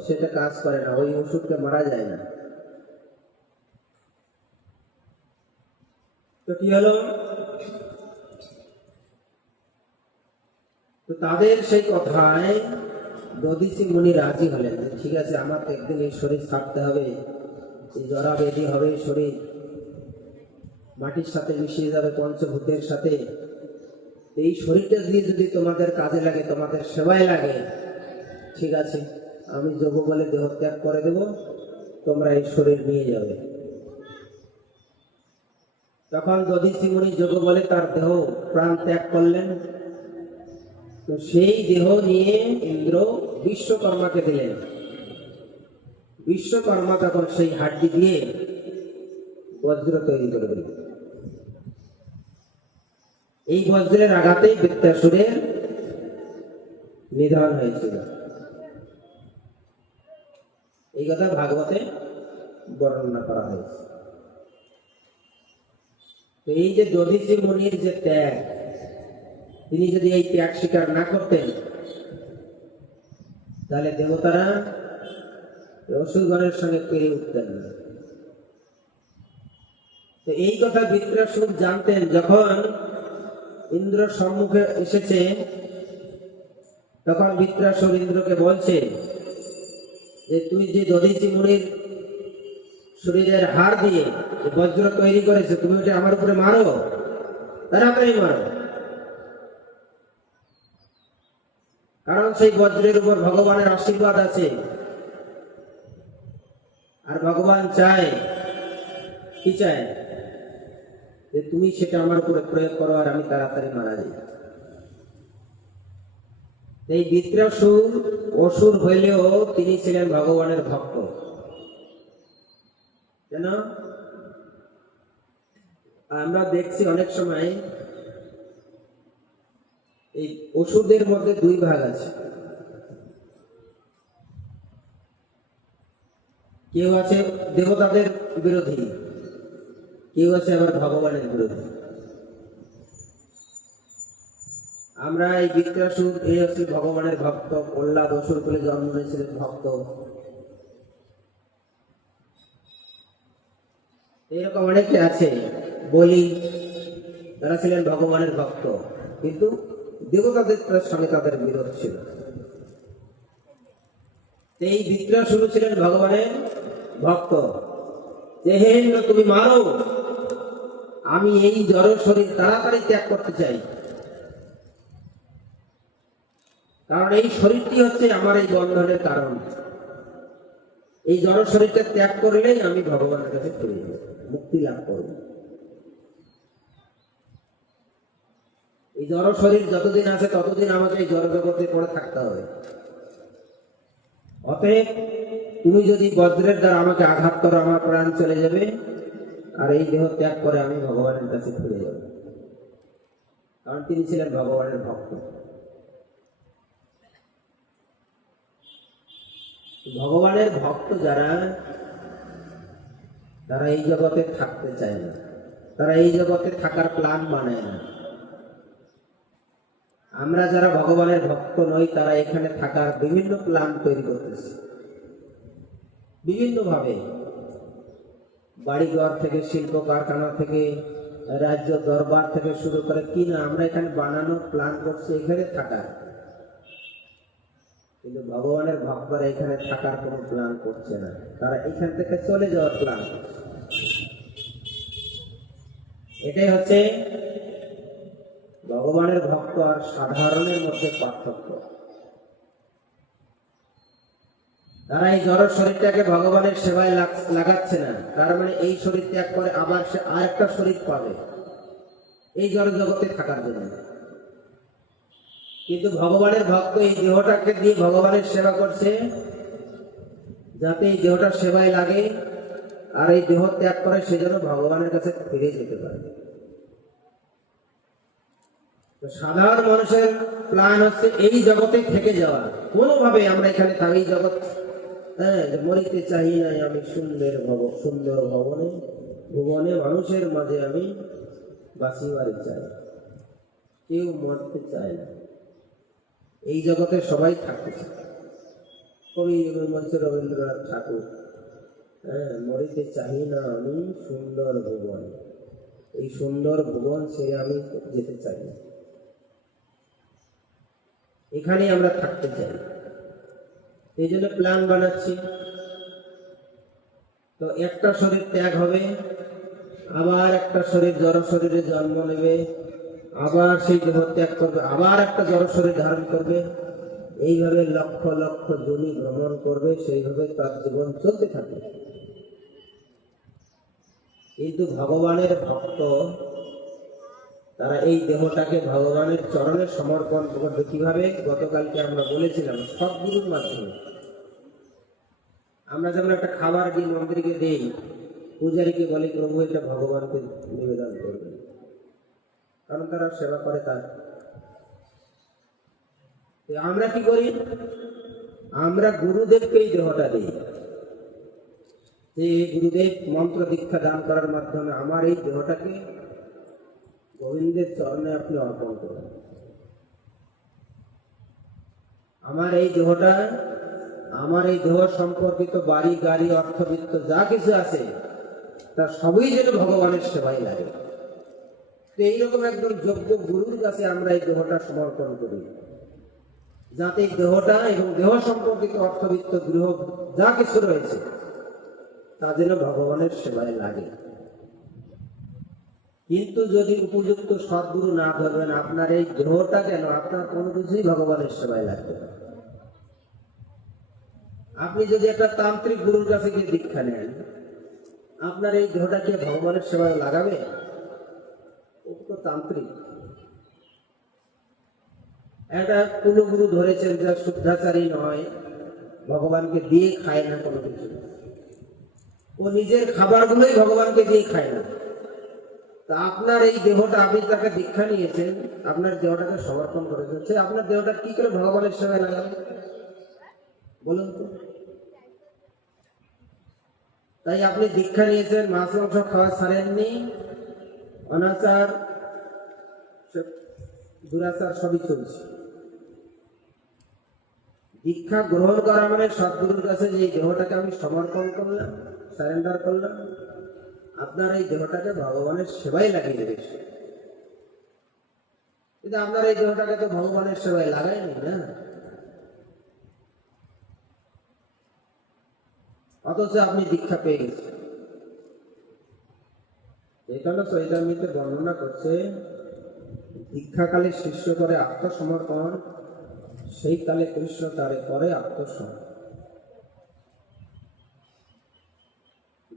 সেটা কাজ করে না, ওই ওষুধকে মারা যায় না। তো কি হলো, তো তাদের সেই কথায় দধিচি মুনি রাজি হলেন। ঠিক আছে, আমার তো একদিন এই শরীর ছাড়তে হবে, এই জরা বেদি হবে, শরীর মাটির সাথে মিশিয়ে যাবে, পঞ্চভূতের সাথে। এই শরীরটা দিয়ে যদি তোমাদের কাজে লাগে, তোমাদের সেবায় লাগে, ঠিক আছে, আমি যোগ বলে দেহ ত্যাগ করে দেব, তোমরা এই শরীর নিয়ে যাবে। তখন দধিচি মুনি যোগ বলে তার দেহ প্রাণ ত্যাগ করলেন। তো সেই দেহ নিয়ে ইন্দ্র বিশ্বকর্মাকে দিলেন। বিশ্বকর্মা তখন সেই হাড্ডি দিয়ে বজ্র তৈরি করে দিল। এই বজ্রের আঘাতেই বৃত্তাসুরের নিধন হয়েছিল। এই কথা ভাগবতে বর্ণনা করা হয়েছে। তো এই যে দধিচি মুনির যে ত্যাগ, তিনি যদি এই ত্যাগ স্বীকার না করতেন, তাহলে দেবতারা অসুরগণের সঙ্গে পেরে উঠতেন না। তো এই কথা বৃত্রাসুর জানতেন। যখন ইন্দ্র সম্মুখে এসেছে, তখন বৃত্রাসুর ইন্দ্রকে বলছে যে তুই যে দধিচি মুনির শরীরের হাড় দিয়ে যে বজ্র তৈরি করেছে, তুমি ওটা আমার উপরে মারো, তাড়াতাড়ি মারো। কারণ সেই বজ্রের উপর ভগবানের আশীর্বাদ আছে, আর ভগবান চায়, কি চায়, যে তুমি সেটা আমার উপরে প্রয়োগ করো আর আমি তাড়াতাড়ি মারা যাই। এই বৃত্রাসুর অসুর হইলেও তিনি ছিলেন ভগবানের ভক্ত। কেন? আমরা দেখছি অনেক সময় এই অসুরদের মধ্যে দুই ভাগ আছে। কেউ আছে দেবতাদের বিরোধী, কেউ আছে আবার ভগবানের বিরোধী। আমরা এই বৃত্রাসুর এই হচ্ছে ভগবানের ভক্ত, প্রহ্লাদ অসুর বলে জন্ম নিয়েছিলেন ভক্ত। এরকম অনেকে আছে, বলি তারা ছিলেন ভগবানের ভক্ত, কিন্তু দেবতাদের সঙ্গে তাদের বিরোধ ছিল। এই বৃত্রাসুর ছিলেন ভগবানের ভক্ত। যে হে ইন্দ্র, তুমি মারো, আমি এই জড় শরীর তাড়াতাড়ি ত্যাগ করতে চাই। কারণ এই শরীরটি হচ্ছে আমার এই বন্ধনের কারণ। এই জড় শরীরটা ত্যাগ করলেই আমি ভগবানের কাছে ফিরে যাব, মুক্তি লাভ করব। এই জড় শরীর যতদিন আছে ততদিন আমাকে এই জড় জগতে পড়ে থাকতে হবে। অতএব তুমি যদি বজ্রের দ্বারা আমাকে আঘাত করো, আমার প্রাণ চলে যাবে, আর এই দেহ ত্যাগ করে আমি ভগবানের কাছে ফিরে যাব। কারণ তিনি ছিলেন ভগবানের ভক্ত। ভগবানের ভক্ত যারা, তারা এই জগতে থাকতে চায় না, তারা এই জগতে থাকার প্ল্যান বানায় না। আমরা যারা ভগবানের ভক্ত নই, তারা এখানে থাকার বিভিন্ন প্ল্যান তৈরি করতেছি বিভিন্ন ভাবে। বাড়িঘর থেকে, শিল্প কারখানা থেকে, রাজ্য দরবার থেকে শুরু করে কি না, আমরা এখানে বানানো প্ল্যান করছি এখানে থাকার। কিন্তু ভগবানের ভক্তরা এখানে থাকার কোনো প্ল্যান করছে না, তারা এখান থেকে চলে যাওয়ার প্ল্যান করছে। এটাই হচ্ছে ভগবানের ভক্ত আর সাধারণের মধ্যে পার্থক্য। তারা এই জড় শরীরটাকে ভগবানের সেবায় লাগাচ্ছে না, তার মানে এই শরীর ত্যাগ করে আবার সে আরেকটা শরীর পাবে এই জড় জগতে থাকার জন্য। কিন্তু ভগবানের ভক্ত এই দেহটাকে দিয়ে ভগবানের সেবা করছে যাতে এই দেহটার সেবায় লাগে, আর এই দেহ ত্যাগ করে সে যেন ভগবানের কাছে ফিরে যেতে পারে। সাধারণ মানুষের প্ল্যান হচ্ছে এই জগতে থেকে যাওয়া, কোনোভাবে আমরা এখানে থাকি জগৎ, মরিতে চাই নাই আমি সুন্দর ভুবনে মানুষের মাঝে আমি বাঁচিবারে চাই, কেউ মরতে চায় না, এই জগতে সবাই থাকতে চায়। কবি বলছে রবীন্দ্রনাথ ঠাকুর, মরিতে চাই না আমি সুন্দর ভুবন, এই সুন্দর ভুবন সে আমি যেতে চাই না, এখানে আমরা থাকতে চাই, এই জন্য প্ল্যান বানাচ্ছি। তো একটা শরীর ত্যাগ হবে, আবার একটা শরীর জড় শরীরে জন্ম নেবে, আবার সেই দেহ ত্যাগ করবে, আবার একটা জড় শরীর ধারণ করবে, এইভাবে লক্ষ লক্ষ যোনি ভ্রমণ করবে, সেইভাবে তার জীবন চলতে থাকবে। কিন্তু ভগবানের ভক্ত তারা এই দেহটাকে ভগবানের চরণে সমর্পণ করবে কিভাবে? গতকালকে আমরা বলেছিলাম সদ্গুরুর মাধ্যমে। আমরা যেমন একটা খাবার গিয়ে মন্দিরকে দেই, পূজারীকে বলে প্রভু এটা ভগবানকে নিবেদন করবে, কারণ তারা সেবা করে তার। আমরা কি করি? আমরা গুরুদেবকে এই দেহটা দিই, যে গুরুদেব মন্ত্র দীক্ষা দান করার মাধ্যমে আমার এই দেহটাকে গোবিন্দের চরণে আপনি অর্পণ করুন। আমার এই দেহটা, আমার এই দেহ সম্পর্কিত বাড়ি গাড়ি অর্থবিত্ত যা কিছু আছে তা সবই যেন ভগবানের সেবায় লাগে। তো এইরকম একজন যোগ্য গুরুর কাছে আমরা এই দেহটা সমর্পণ করি, যাতে এই দেহটা এবং দেহ সম্পর্কিত অর্থবিত্ত গৃহ যা কিছু রয়েছে তা যেন ভগবানের সেবায় লাগে। কিন্তু যদি উপযুক্ত সদ্গুরু না ধরবেন, আপনার এই দেহটা কেন আপনার কোনো কিছুই ভগবানের সেবায় লাগবে না। আপনি যদি একটা তান্ত্রিক গুরুর কাছে গিয়ে দীক্ষা নেন, আপনার এই দেহটাকে ভগবানের সেবায় লাগাবে? ও তো তান্ত্রিক। একটা কোনো গুরু ধরেছেন যা শুদ্ধাচারী নয়, ভগবানকে দিয়ে খায় না কোনো কিছু, ও নিজের খাবারগুলোই ভগবানকে দিয়ে খায় না। তা আপনার এই দেহটা, আপনি তাকে দীক্ষা নিয়েছেন, আপনার দেহটাকে সমর্পণ করেছেন, সে আপনার দেহটা কি করে ভগবানের সেবায় লাগাবে বলুন তো? তাই আপনি দীক্ষা নিয়েছেন, মাছ মাংস খাওয়া ছাড়েননি, অনাচার দুরাচার সবই চলছে। দীক্ষা গ্রহণ করা মানে সদ্গুরুর কাছে যে দেহটাকে আমি সমর্পণ করলাম, সারেন্ডার করলাম, আপনার এই দেহটাকে ভগবানের সেবায় লাগিয়ে দেবে। কিন্তু আপনার এই দেহটাকে তো ভগবানের সেবায় লাগায়নি না, অথচ আপনি দীক্ষা পেয়ে গেছেন। এখানে চৈতন্যতে বর্ণনা করছে, দীক্ষাকালে শিষ্য করে আত্মসমর্পণ, সেই কালে কৃষ্ণ তারে করে আত্মসমর্পণ।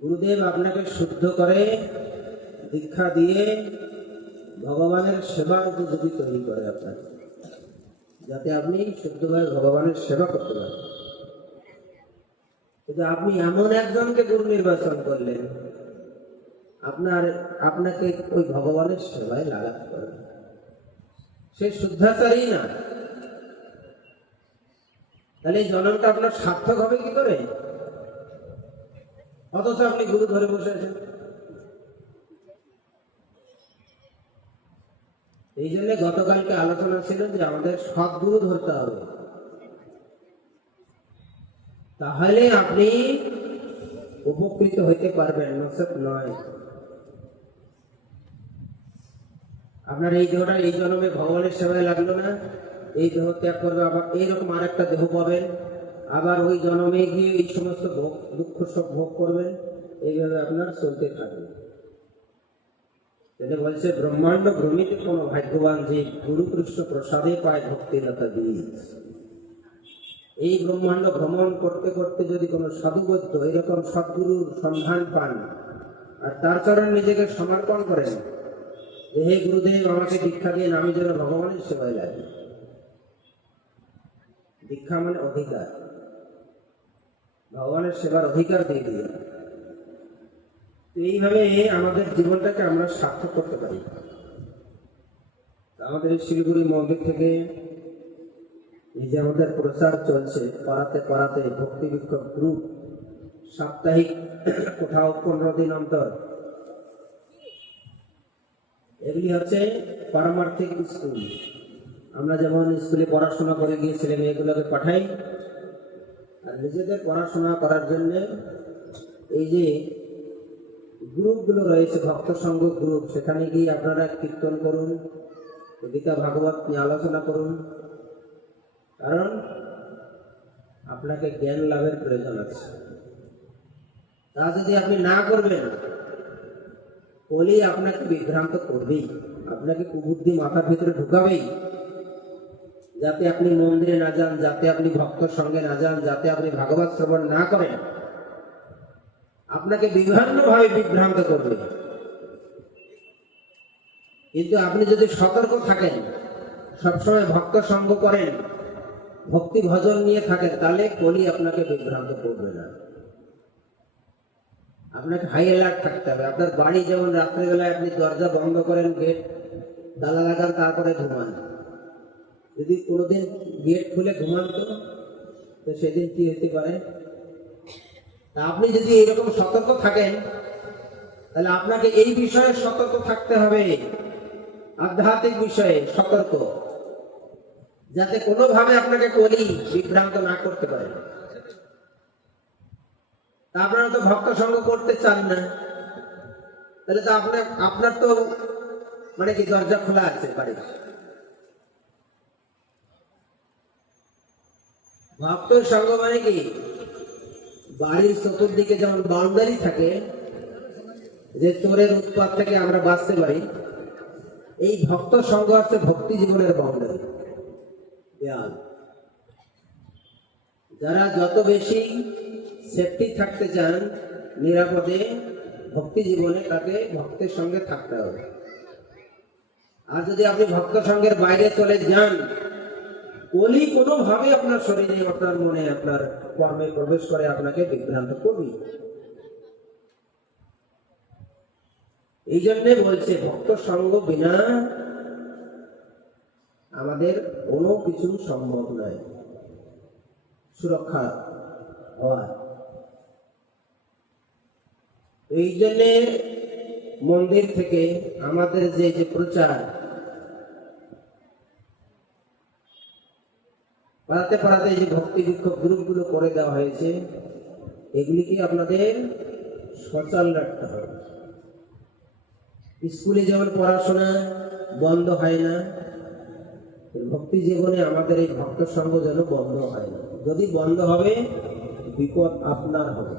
গুরুদেব আপনাকে শুদ্ধ করে দীক্ষা দিয়ে ভগবানের সেবার উপযোগী তৈরি করে আপনাকে, যাতে আপনি শুদ্ধভাবে ভগবানের সেবা করতে পারেন। কিন্তু আপনি এমন একজনকে গুরু নির্বাচন করলেন, আপনাকে ওই ভগবানের সেবায় লাগাতে পারবে, সে শুদ্ধাচারী না। তাহলে এই জন্মটা আপনার সার্থক হবে কি করে? অথচ আপনি গুরু ধরে বসে আছেন। এই জন্য গতকালকে আলোচনা ছিল যে আমাদের সদ্গুরু ধরতে হবে, তাহলে আপনি উপকৃত হইতে পারবেন, নচেৎ নয়। আপনার এই দেহটা এই জন্মে ভগবানের সেবায় লাগলো না, এই দেহ ত্যাগ করবে, আবার এইরকম আর একটা দেহ পাবেন, আবার ওই জন্মে গিয়ে এই সমস্ত দুঃখ সব ভোগ করবেন, এইভাবে আপনার চলতে থাকবে। এটা বলছে ব্রহ্মাণ্ড ভ্রমিতে কোন ভাগ্যবান যে গুরু কৃষ্ণ প্রসাদে পায় ভক্তিলতা বীজ। এই ব্রহ্মাণ্ড ভ্রমণ করতে করতে যদি কোনো সাধুবদ্ধ এরকম সদ্গুরুর সন্ধান পান আর তার চরণ নিজেকে সমর্পণ করেন যে হে গুরুদেব আমাকে দীক্ষা দিন, আমি যেন ভগবানের সেবায় লাগি। দীক্ষা মানে অধিকার, ভগবানের সেবার অধিকার দিয়ে দিয়ে এইভাবে আমাদের জীবনটাকে আমরা সার্থক করতে পারি। আমাদের শিলিগুড়ি মন্দির থেকে এই যে আমাদের প্রচার চলছে, পাড়াতে পাড়াতে ভক্তি বিক্ষোভ গ্রুপ, সাপ্তাহিক কোথাও 15 দিন অন্তর, এগুলি হচ্ছে পারমার্থিক স্কুল। আমরা যেমন স্কুলে পড়াশোনা করে গিয়ে ছেলে মেয়েগুলোকে পাঠাই, আর নিজেদের পড়াশোনা করার জন্য এই যে গ্রুপগুলো রয়েছে, ভক্ত সংঘ গ্রুপ, সেখানে গিয়ে আপনারা কীর্তন করুন, গীতা ভাগবত নিয়ে আলোচনা করুন, কারণ আপনাকে জ্ঞান লাভের প্রয়োজন আছে। তা যদি আপনি না করবেন, কলি আপনাকে বিভ্রান্ত করবেই, আপনাকে কুবুদ্ধি মাথার ভিতরে ঢুকাবেই, যাতে আপনি মন্দিরে না যান, যাতে আপনি ভক্তর সঙ্গে না যান, যাতে আপনি ভাগবত শ্রবণ না করেন, আপনাকে বিভিন্নভাবে বিভ্রান্ত করবে। কিন্তু আপনি যদি সতর্ক থাকেন, সবসময় ভক্ত সঙ্গ করেন, ভক্তি ভজন নিয়ে থাকেন, তাহলে কলি আপনাকে বিভ্রান্ত করবে না। আপনাকে হাই অ্যালার্ট থাকতে হবে। আপনার বাড়ি যেমন রাত্রেবেলায় আপনি দরজা বন্ধ করেন, গেট তালা লাগান, তারপরে ঘুমান। যদি কোনোদিন গেট খুলে ঘুমান তো সেদিন কি হতে পারে? তা আপনি যদি এরকম সতর্ক থাকেন, তাহলে আপনাকে এই বিষয়ে সতর্ক থাকতে হবে, আধ্যাত্মিক বিষয়ে সতর্ক, যাতে কোনোভাবে আপনাকে কলি বিভ্রান্ত না করতে পারে। আপনারা তো ভক্ত সঙ্গ করতে চান না, তাহলে তো আপনার তো মানে কি দরজা খোলা আছে বাড়ির। ভক্ত সঙ্গ মানে কি, বাড়ির চতুর্দিকে যেমন বাউন্ডারি থাকে, যে চোরের উৎপাত থেকে আমরা বাঁচতে পারি, এই ভক্ত সঙ্গ আছে ভক্তি জীবনের বাউন্ডারি, দেয়াল। যারা যত বেশি সেফটি থাকতে চান, নিরাপদে ভক্তি জীবনে, তাকে ভক্তের সঙ্গে থাকতে হবে। আর যদি আপনি ভক্ত সঙ্গের বাইরে চলে যান, কলি কোনোভাবে আপনার শরীরে, আপনার মনে, আপনার কর্মে প্রবেশ করে আপনাকে বিভ্রান্ত করবে। এই জন্য বলছে ভক্ত সঙ্গ বিনা আমাদের কোনো কিছু সম্ভব নয় সুরক্ষা হওয়ার। এই জন্যে মন্দির থেকে আমাদের যে প্রচার, পাড়াতে পাড়াতে যে ভক্তি বিক্ষোভ গ্রুপগুলো করে দেওয়া হয়েছে, এগুলিকে আপনাদের সচল রাখতে হবে। স্কুলে যেমন পড়াশোনা বন্ধ হয় না, ভক্তি জীবনে আমাদের এই ভক্ত সঙ্গ যেন বন্ধ হয় না। যদি বন্ধ হবে, বিপদ আপনার হবে।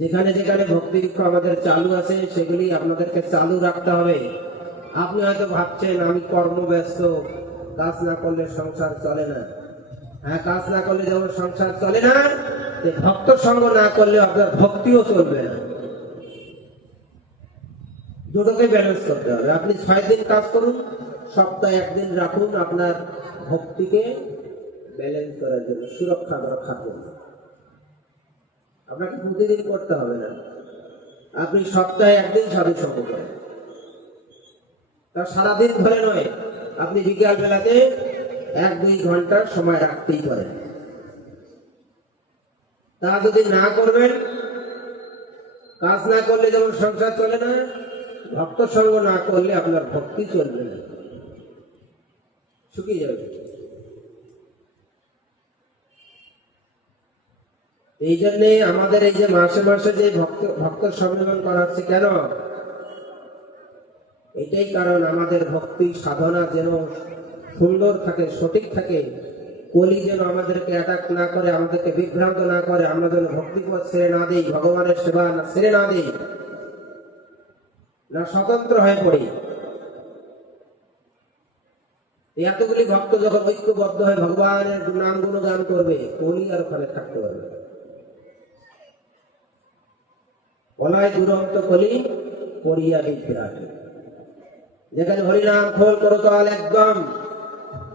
যেখানে যেখানে ভক্তি বিক্ষোভ আমাদের চালু আছে, সেগুলি আপনাদেরকে চালু রাখতে হবে। আপনি হয়তো ভাবছেন আমি কর্মব্যস্ত, কাজ না করলে সংসার চলে না। হ্যাঁ, কাজ না করলে যেমন সংসার চলে না, ভক্ত সঙ্গ না করলে আপনার ভক্তিও চলবে না। দুটোকে ব্যালেন্স করতে হবে। আপনি 6 দিন কাজ করুন, সপ্তাহে 1 দিন রাখুন আপনার ভক্তিকে ব্যালেন্স করার জন্য, সুরক্ষা রক্ষার জন্য। আপনাকে প্রতিদিন করতে হবে না, আপনি সপ্তাহে 1 দিন সাধু সঙ্গ করেন। তা সারাদিন ধরে নয়, আপনি বিকাল বেলাতে 1-2 ঘন্টা সময় রাখতেই পারেন। তা যদি না করবেন, কাজ না করলে যেমন সংসার চলে না, ভক্ত সঙ্গ না করলে আপনার ভক্তি চলবে না, শুকিয়ে যাবে। এই জন্যে আমাদের এই যে মাসে মাসে যে ভক্ত সম্মেলন করা হচ্ছে, কেন? এটাই কারণ, আমাদের ভক্তি সাধনা যেন সুন্দর থাকে, সঠিক থাকে, কলি যেন আমাদেরকে অ্যাটাক না করে, আমাদেরকে বিভ্রান্ত না করে, আমরা যেন ভক্তিপথ ছেড়ে না দিই, ভগবানের সেবা ছেড়ে না দিই, না স্বতন্ত্র হয়ে পড়ি। এতগুলি ভক্ত যখন ঐক্যবদ্ধ হয়ে ভগবানের নাম গুণগান করবে, কলি আর ওখানে থাকতে পারবে। বলাই দুরন্ত কলি পড়িয়া বিভ্রাট। যেখানে হরিনাম খোল করতাল একদম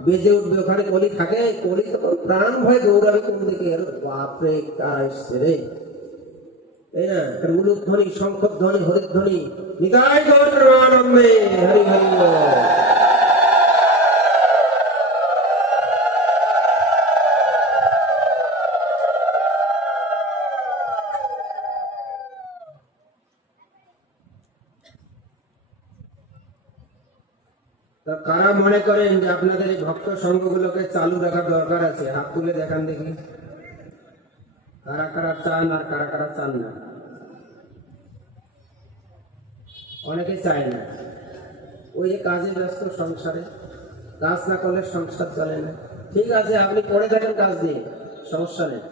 বেজে উঠবে, ওখানে কলি থাকে। কলি তখন প্রাণ ভয়ে দৌড়াবে কোন দিকে, বাপরে কারা এসছে রে, তাই না? উলুধ্বনি, শঙ্খধ্বনি, হরিধ্বনি, নিতাই গৌর প্রেমানন্দে, হরি হরি বল। কারা মনে করেন যে আপনাদের এই ভক্ত সংঘগুলোকে চালু রাখার দরকার আছে? হাত তুলে দেখান দেখি, কারা কারা চান আর কারা কারা চান না। অনেকে চায় না, ওই যে কাজে ব্যস্ত, সংসারে কাজ না করলে সংসার চলে না। ঠিক আছে, আপনি করে থাকেন কাজ দিয়ে, সমস্যা নেই।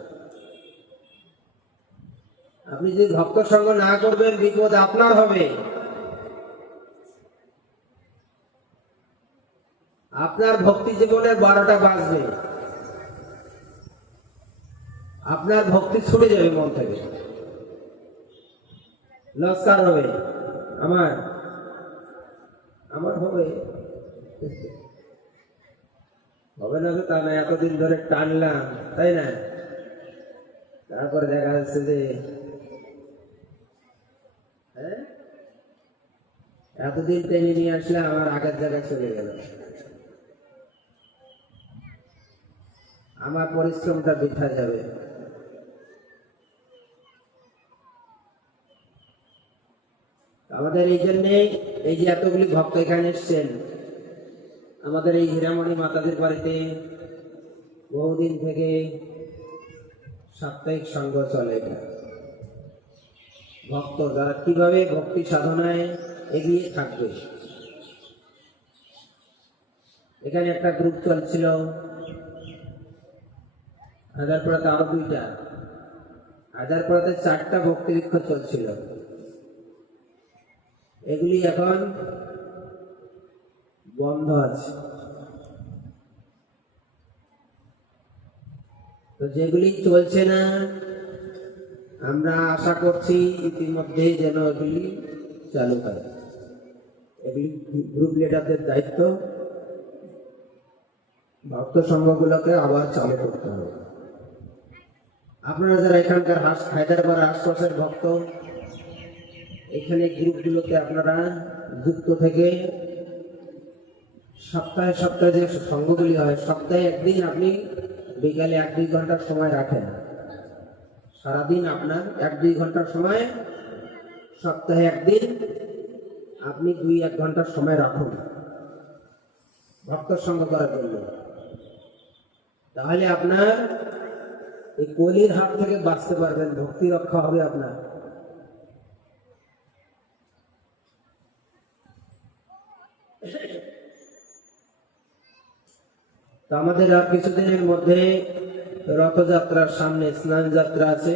আপনি যদি ভক্ত সঙ্গ না করবেন, বিপদ আপনার হবে। আপনার ভক্তি জীবনের 12টা বাজবে, আপনার ভক্তি ছুটে যাবে মন থেকে, লস্কার হবে। আমার হবে হবে না তো তা না, এতদিন ধরে টানলাম, তাই না? তারপরে দেখা যাচ্ছে যে এতদিন টেনে নিয়ে আসলে আমার আগের জায়গায় চলে গেল, আমার পরিশ্রমটা বৃথা যাবে। আমাদের এই জন্যে এই যে এতগুলি ভক্ত এখানে এসছেন, আমাদের এই হীরামণি মাতাদের বাড়িতে বহুদিন থেকে সাপ্তাহিক সংঘ চলে। ভক্ত যারা কিভাবে ভক্তি সাধনায় এগিয়ে থাকবে, এখানে একটা গ্রুপ চলছিল, হাজারপাড়াতে আরো 2টা, হাজারপাড়াতে 4টা ভক্তি বৃক্ষ চলছিল। এগুলি এখন বন্ধ আছে। তো যেগুলি চলছে না, আমরা আশা করছি ইতিমধ্যে যেন এগুলি চালু হয়। এগুলি গ্রুপ লিডারদের দায়িত্ব, ভক্ত সংঘগুলোকে আবার চালু করতে হবে। আপনারা যারা এখানকার হায়দ্রাবাদ আশপাশের ভক্ত, এখানে গ্রুপগুলোতে আপনারা যুক্ত থেকে সপ্তাহে সপ্তাহে যে সংঘগুলি হয়, সপ্তাহে একদিন আপনি বিকালে 1-2 ঘন্টার সময় রাখেন। সারাদিন আপনার 1-2 ঘন্টার সময়, সপ্তাহে একদিন আপনি 2-1 ঘন্টার সময় রাখুন ভক্ত সংঘ করার জন্য। তাহলে আপনার এই কলির হাত থেকে বাঁচতে পারবেন, ভক্তি রক্ষা হবে আপনার। তো আমাদের আর কিছুদিনের মধ্যে রথযাত্রার সামনে স্নান যাত্রা আছে।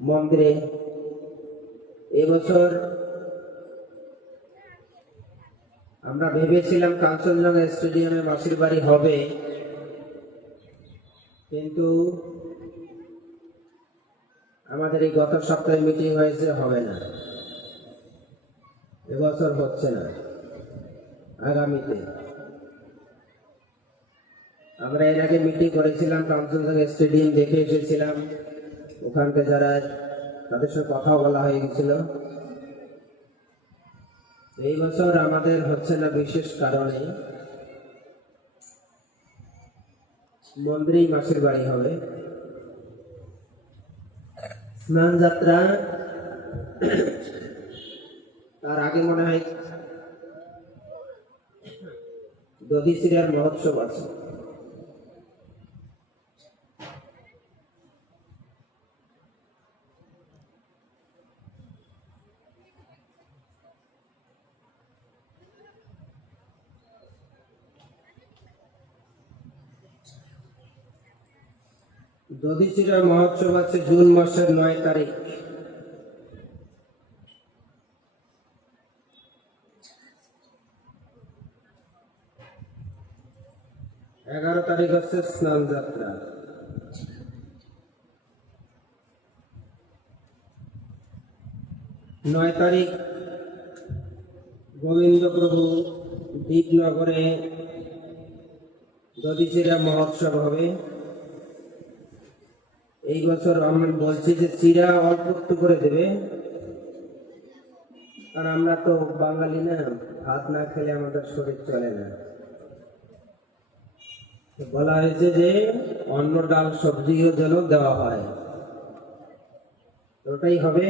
মন্দিরে এবছর আমরা ভেবেছিলাম কাঞ্চনজঙ্ঘা স্টেডিয়ামে মাসির বাড়ি হবে, কিন্তু আমাদের এই গত সপ্তাহে মিটিং হয়েছে, হবে না, এবছর হচ্ছে না, আগামীতে। আমরা এর আগে মিটিং করেছিলাম, কাঞ্চনজঙ্ঘা স্টেডিয়াম দেখে এসেছিলাম, ওখানকার যারা তাদের সাথে কথা বলা হয়ে গেছিল। এই বছর আমাদের হচ্ছে না বিশেষ কারণে, মন্দিরেই মাসির বাড়ি হবে। স্নান যাত্রা তার আগে মনে হয় দধিচিরার মহোৎসব আছে। দধিচিরা মহোৎসব আছে জুন মাসের 9 তারিখ। হচ্ছে স্নান যাত্রা। 9 তারিখ গোবিন্দপ্রভু দীপনগরে দধিচিরা মহোৎসব হবে। এই বছর আমরা বলছি যে চিরা অল্প একটু করে দেবে, কারণ আমরা তো বাঙালি না, ভাত না খেলে আমাদের শরীর চলে না। বলা হয়েছে যে অন্ন ডাল সবজিও যেন দেওয়া হয়, ওটাই হবে।